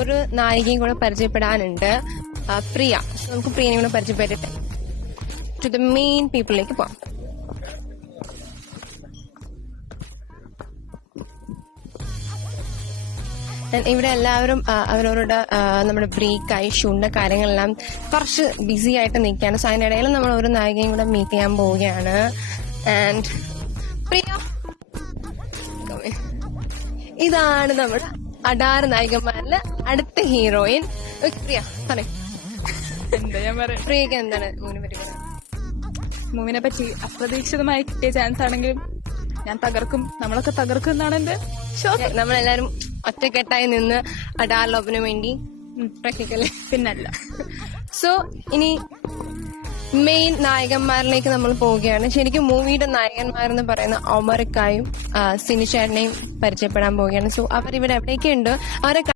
ഒരു നായികയും കൂടെ പരിചയപ്പെടാനുണ്ട്, പ്രിയ. നമുക്ക് പ്രിയനെ കൂടെ പരിചയപ്പെട്ടിട്ട് ടു ദ മെയിൻ പീപ്പിളിലേക്ക് പോവാം. ഇവിടെ എല്ലാവരും അവരവരുടെ നമ്മുടെ ബ്രേക്കായി ഷൂന്റെ കാര്യങ്ങളെല്ലാം കുറച്ച് ബിസി ആയിട്ട് നിൽക്കുകയാണ്. സോ അതിനിടയിൽ നമ്മൾ ഒരു നായികയും കൂടെ മീറ്റ് ചെയ്യാൻ പോവുകയാണ്. ആൻഡ് പ്രിയ, ഇതാണ് നമ്മുടെ അഡാറ് നായികന്മാരില് അടുത്ത ഹീറോയിൻ. പ്രിയ പറയും, എന്താ ഞാൻ പറയാം, പ്രിയക്ക് എന്താണ് മൂവിനെ പറ്റി പറയാം? മൂവിനെ പറ്റി അപ്രതീക്ഷിതമായി കിട്ടിയ ചാൻസ് ആണെങ്കിലും ഞാൻ തകർക്കും, നമ്മളൊക്കെ തകർക്കും എന്നാണ് എന്റെ വിശ്വാസം. നമ്മളെല്ലാരും ഒറ്റക്കെട്ടായി നിന്ന് അഡാർ ലോബിന് വേണ്ടി പ്രാക്ടിക്കലി പിന്നല്ല. സോ ഇനി മെയിൻ നായകന്മാരിലേക്ക് നമ്മൾ പോവുകയാണ്. ശരിക്കും മൂവിയുടെ നായകന്മാരെന്ന് പറയുന്ന ഒമർക്കായും സിനിചേട്ടനെയും പരിചയപ്പെടാൻ പോവുകയാണ്. സോ അവരിവിടെ എവിടെയൊക്കെയുണ്ട്, അവരെ